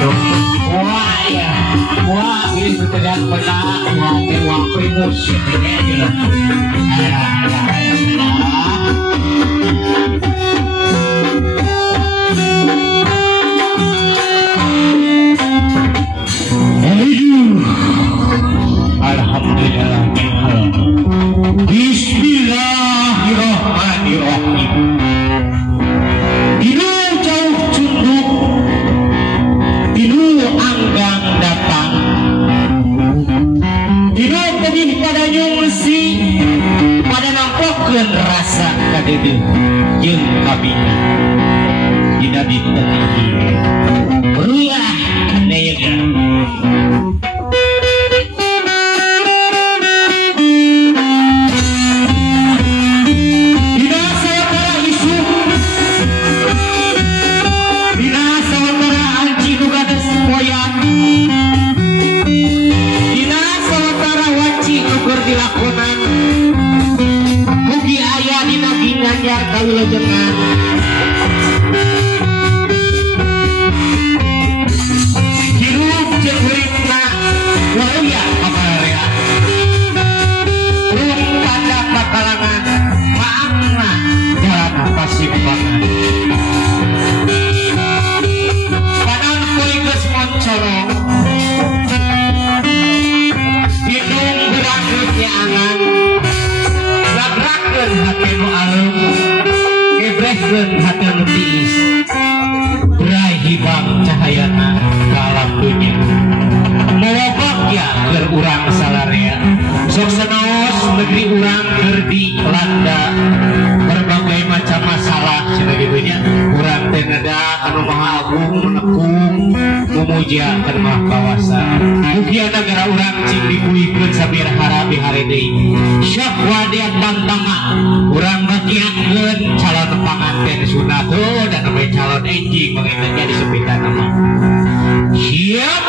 Wah ya, wah ini bertegang peta, wah primus ini aja. Alhamdulillah. Bismillahirrahmanirrahim. Dinu jauh cunduk, dinu anggang datang, dinu tadi pada nyungsi, pada nampokkeun rasa kadede jeung kabina. Dina ditetihi. Rulah neyeuna. Mugi aya dina ginanjar kawilujengan hirup jeung uripna waruya kabararea urung pada kakalangan maangna jalan pasimpangan panan poe geus moncorong hidung berakut nya angan labrakeun hate nu alem gebrehkeun hate nu tiis berai hibang cahayana ka alam dunya mawabak ya keur urang salarea sok sanaos negeri urang keur dilanda berbagai macam masalah cenah kitu nya urang teh ngada anu maha agung menekung memuja keur maha kawasa mugia negara urang cing dipulihkeun sabiraha bihari deui syahwa dia tantangan urang bagiakeun calon panganten sunat dan namanya calon enjing mengenai jadi sepitan nama siap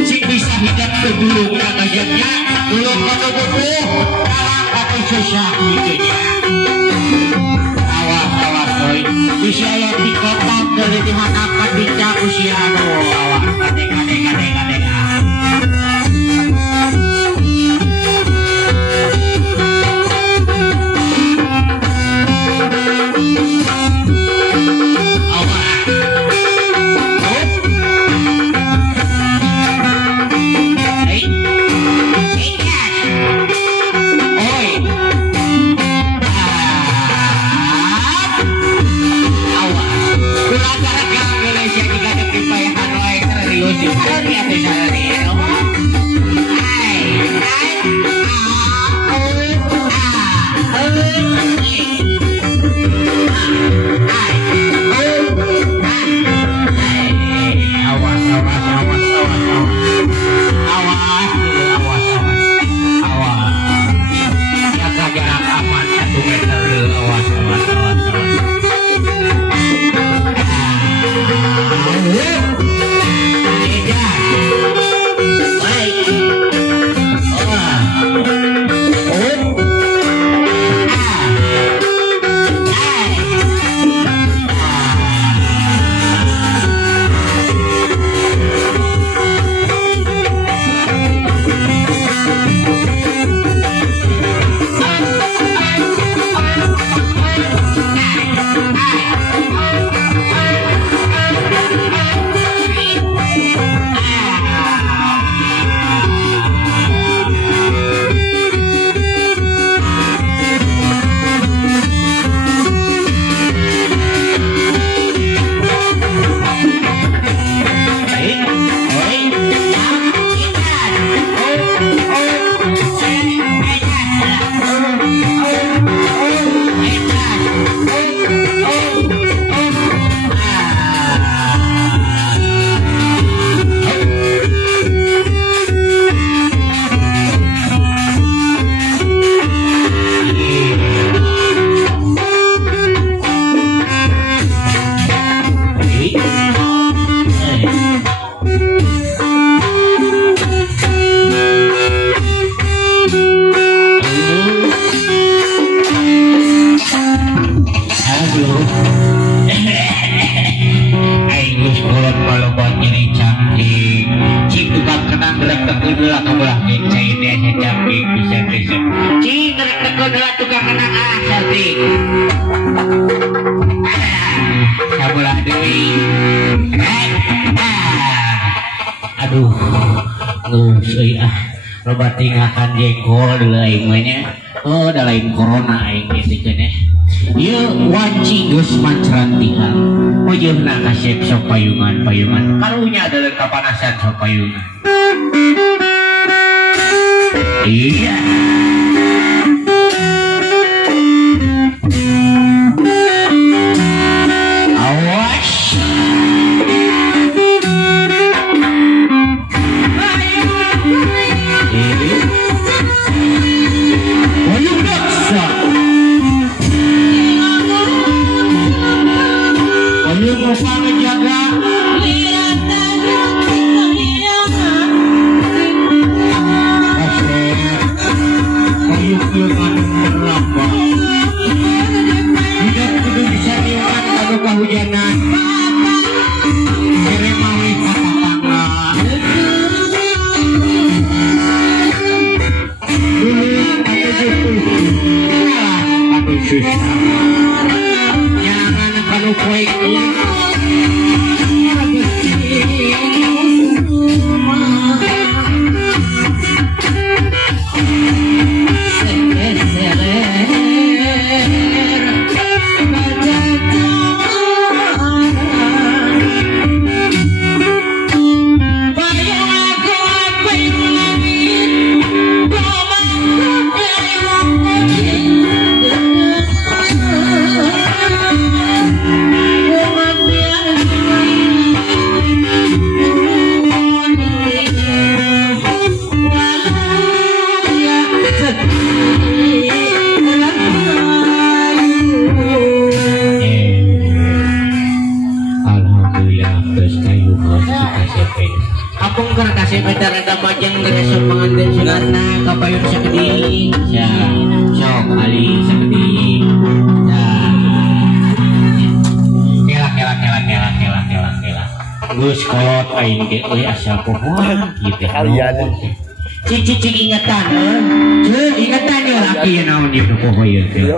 si bisa hidup sebelum kagaknya belum pada butuh kata susah gitu ya awas boy bisa yang di kotak dari dihanapkan di cak usia awas kadek aduh geus euy loba tinggalkan jengkol deuleu aing mah nya. Oh da lain corona aing gitu cenah. Ieu wanci geus mancran tihang. Ujurna kasep sok payungan karunya adalah kapanasan sok payungan. Iya. Awas. Payung daksa. Payung lupa menjaga. Dengan berlambang hidup kudu bisa diulang kalau kehujanan kere mawi kata tangga dulu atau susah jangan kalau kue Gus kolot aing ge euy asa pohon kitu kalian. Cicing ingatan ceuk ingatan ya laki naon di poho ieu teh.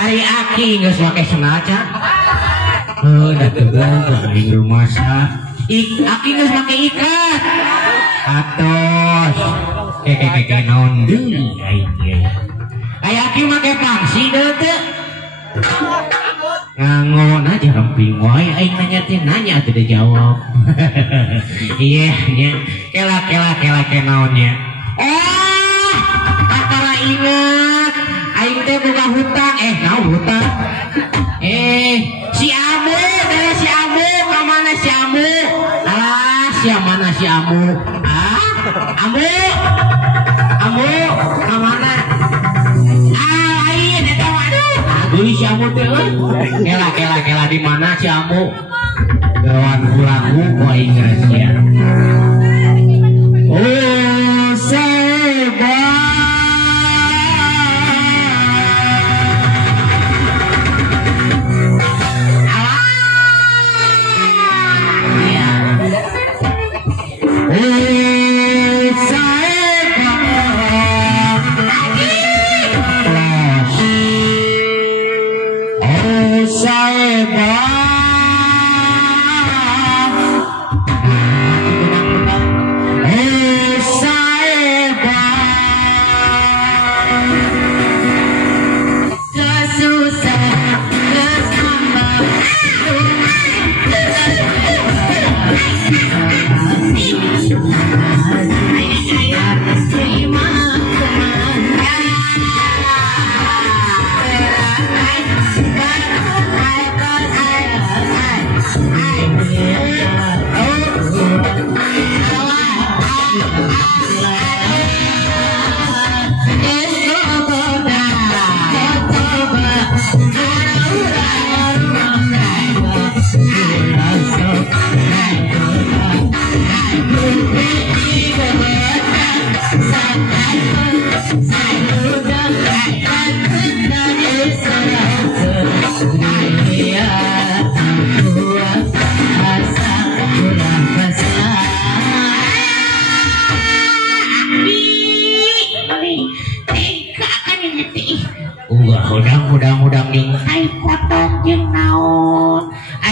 Ari aki geus make sengaja. Heuh da tegang aing rumasa. Aki geus make ikat. Atos. Keke naon deui aing ge. Aya aki make pangsi deui teh. Ngangon aja remping wae aing nanya teh nanya teu dijawab. Iya nya kela naonnya. Oh antara inget aing teh boga hutang naon hutang si Amu dari si Amu ka mana si Amu sia mana si Amu Amu ka mana lain eta waduh deui si Amu teh kela di mana si Amu gawan lagu ku aing rahasia. Oh seba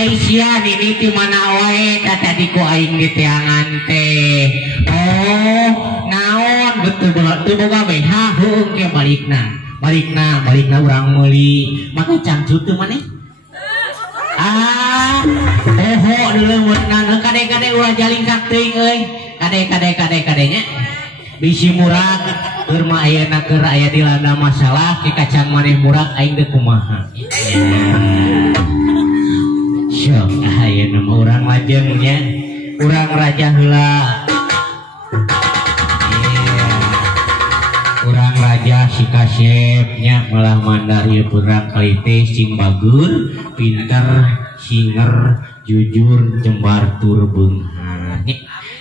Aisyah ini di mana wae tadi ku aing di tiangan teh. Oh, naon betul tuh boga BH heung ke balikna urang meuli. Maka cangcut teu maneh. Deuleumutna kade-kade ulah jalingkak teuing euy. Kade-nya. Bisi murag keur mah ayeuna keur aya dilanda masalah ki kacang maneh murag aing teu kumaha. Syok ayeuna mah urang lajeng nya. Urang raja heula. Urang raja si kasepnya malah mandar ieu urang kalite sing bagur, pinter, singer, jujur, jembar tur beunghar.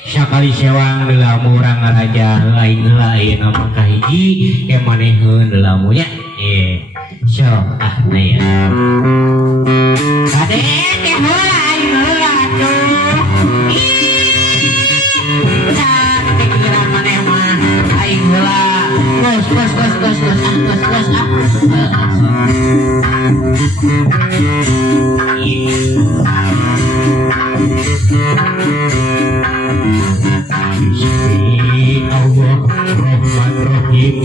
Sakali sewang lelamu urang raja aing heula ayeuna mah kahiji ke maneheun lelamu nya. Sok ya. Kade teh heula aing heula atuh. Cantik geura maneh mah aing heula. Kos. Bismillahirrahmanirrahim.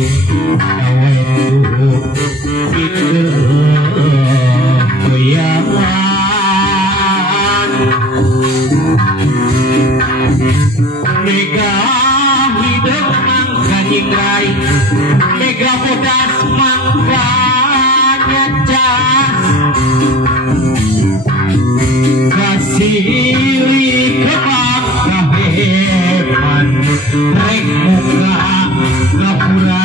Mega hidup mangga nyingrai, mega bodas mangga nyacas, kasih kebak kaheman, rek muka ngapura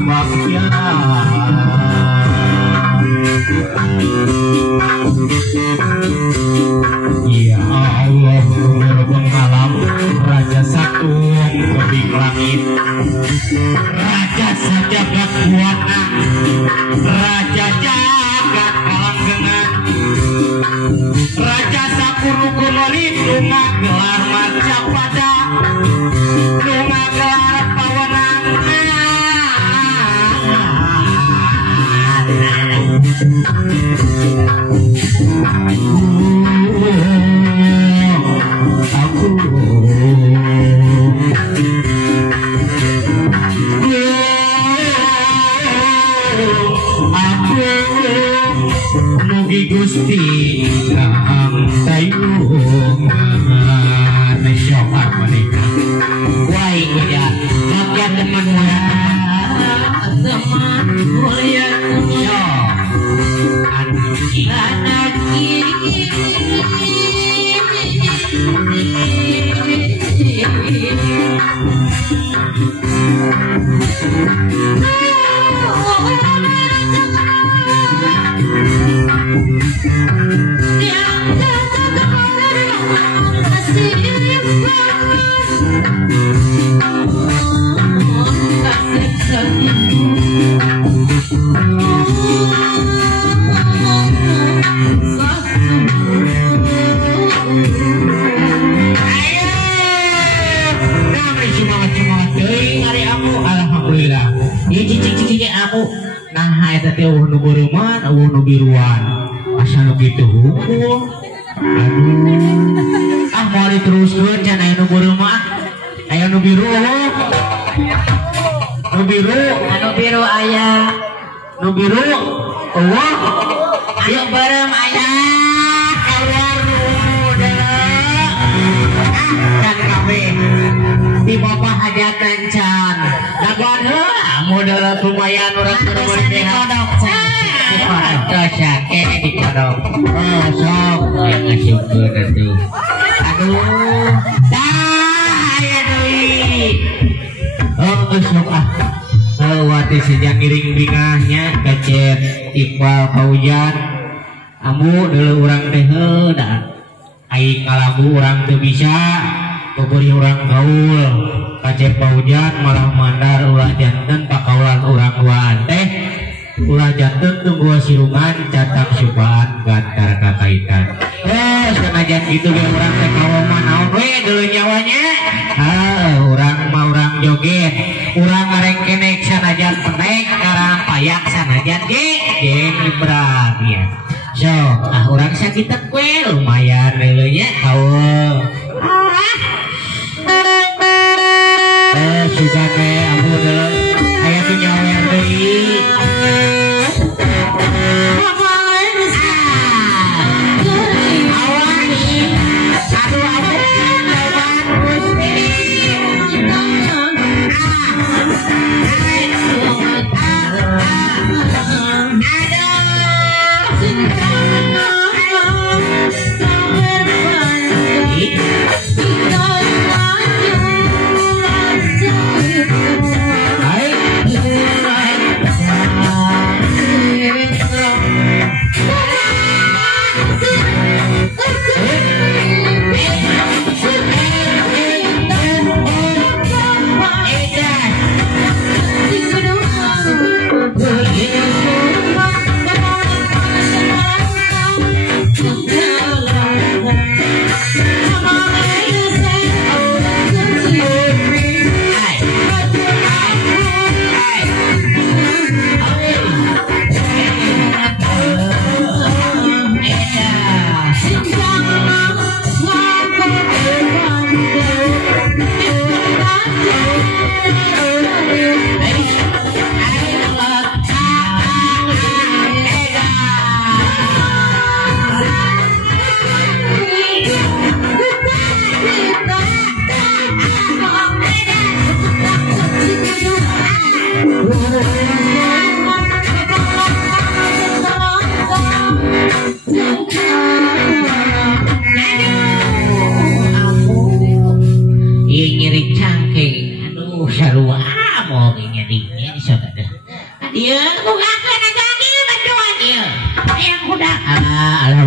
bakyaan. Ya Allah, berbengalam Raja Satu Kebing Langit, Raja Sajagat Buana, Raja Jagat Kalanggengan, Raja Sapuru Kunolit Lunga gelar marca pada, Lunga gelar pawenang. Mugi Gusti Rahang Tayungan Syokar mereka. Wah ya, maka teman mulia nuburuman, nubiruan, asa nu kitu hukum. Aduh, mau diteruskeun can aya nuburuman mah. Aya nubiru, nubiru aya, nubiru, Allah, ayo bareng aya, keluar dan kabeh di bawah hajatan can, daguan modal lumayan orang bermanfaat. Di kodok, sok yang ngesyukur itu. Aduh, ya doi. Sok wati sejak ngiring bingahnya kecet Iqbal Paujan. Amu dulu orang teh dah. Ai kalabu orang teu bisa, peberi orang gaul. Kecet Paujan malah mandar ulah janten pakaulan orang duaan teh. Ulah janten tunggu sirungan catak subaan gantar kakaitan. Senajan gitu biar orang teh kawoman naon we dulu nyawanya. Urang mah urang joget, urang ngareng kenek sanajan penek, karang payak sanajan geng berat ya. So, urang kita kue lumayan dulunya kau suka teh amu dulu kayak tuh nyawer deui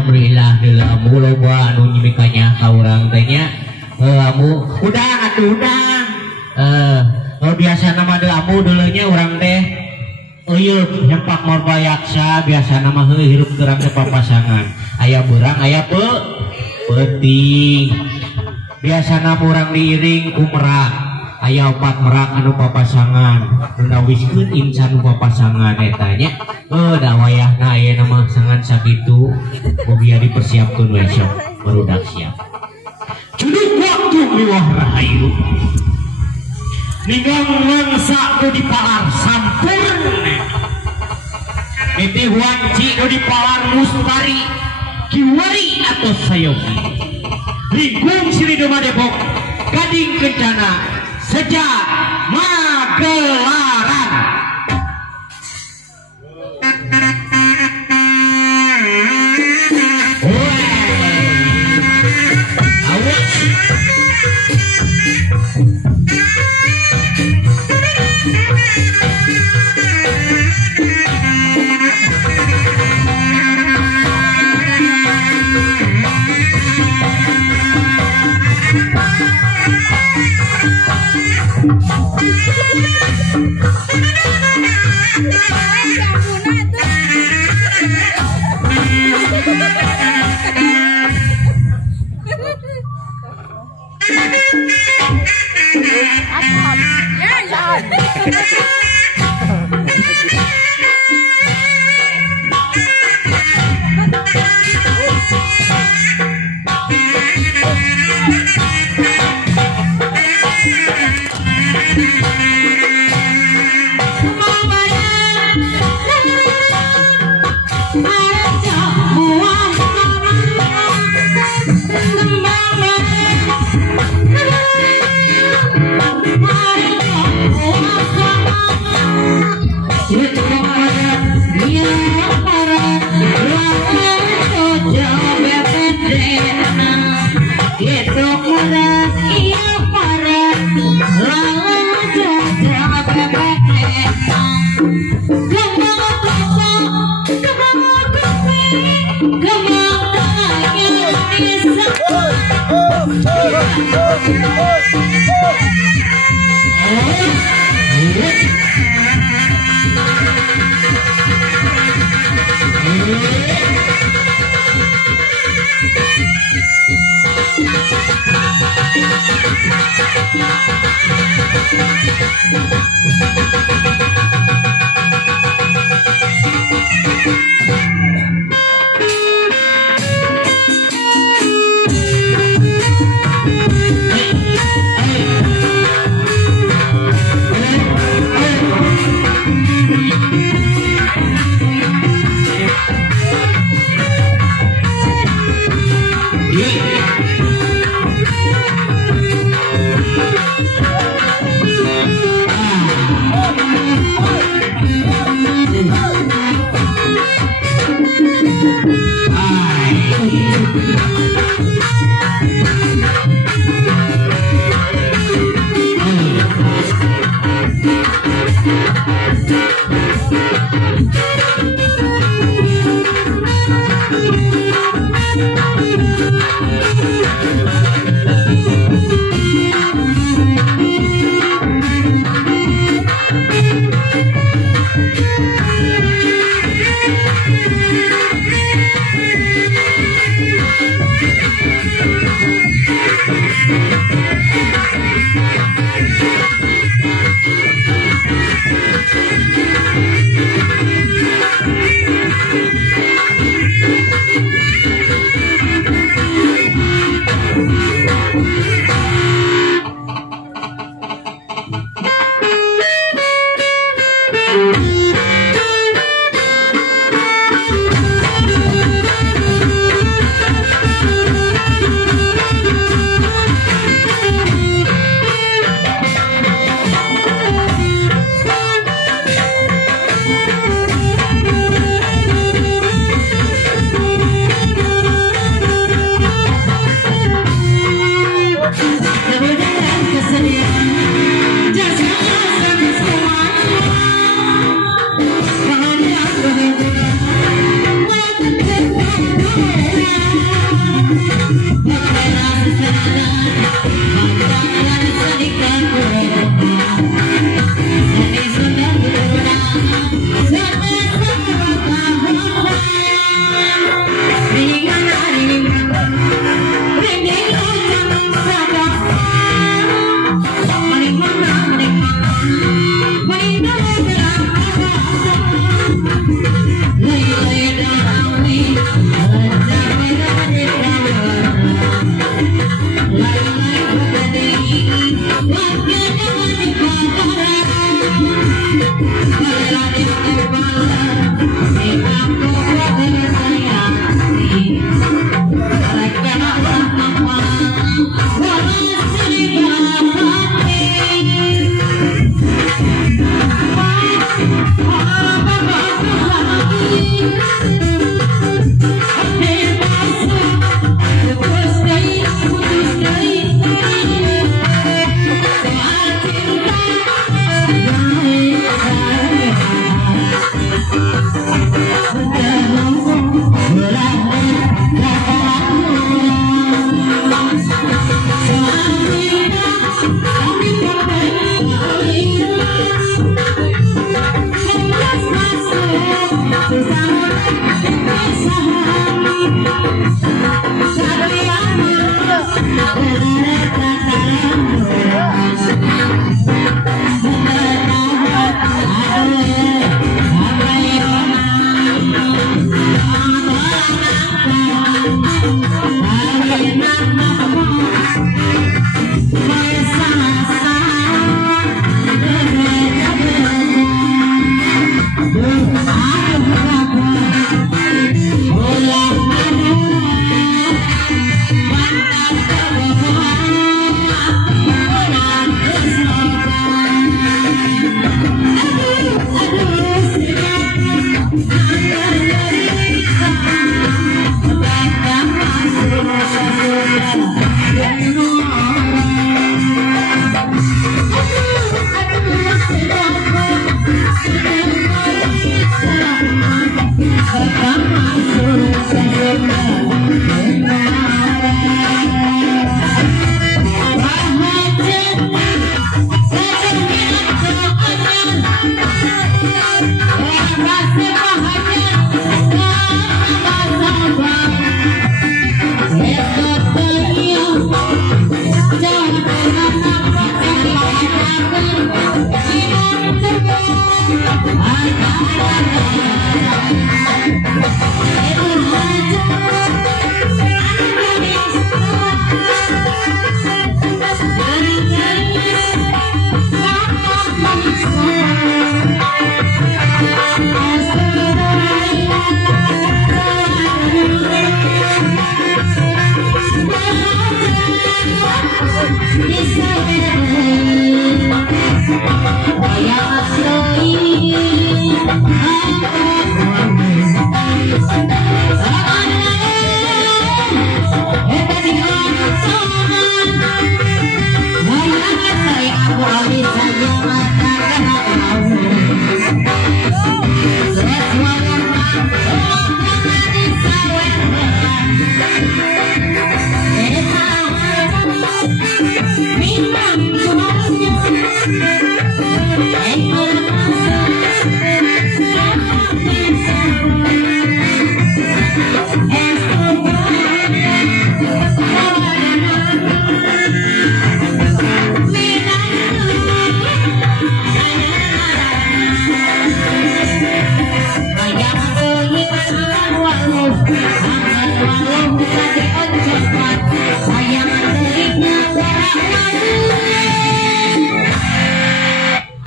alhamdulillah heula amu loba anu nyimikanya ka urang teh nya amu udang atuh udang biasa nama de amu deuleu nya urang teh eueuh nyempak morba yaksa biasa nama hirup terang teh papasangan aya beurang aya peuting biasa nama urang diiring ku merak aya 4 merak anu papasangan ndawiskeun insan nu papasangan eta nya da wayahna aya nama sangan sakitu bogia dipersiapkeun we sok barudak siap judul waktu miwah rahayu ninggang mangsa nu dipalar sampurna mimpi wanci nu dipalar mustari kiwari atau sayogi lingkung siri doma Depok Gading Kencana sejak Magelaran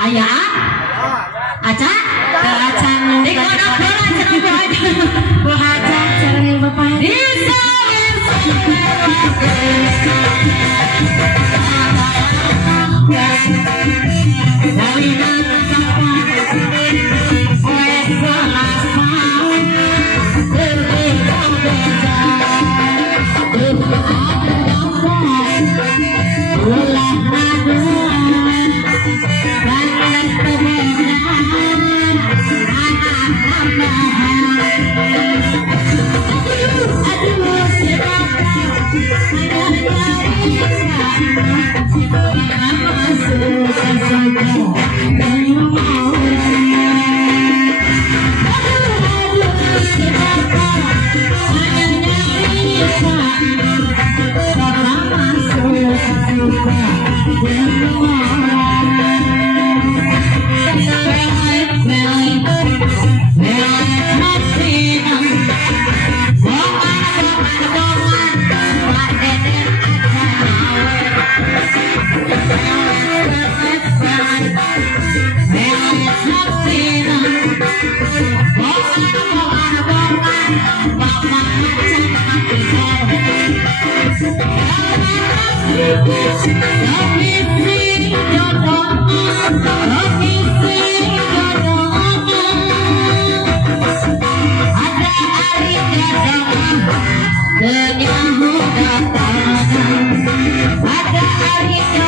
Aya Aca di kodok bola cenah Bu Aca sareng Bapak di ada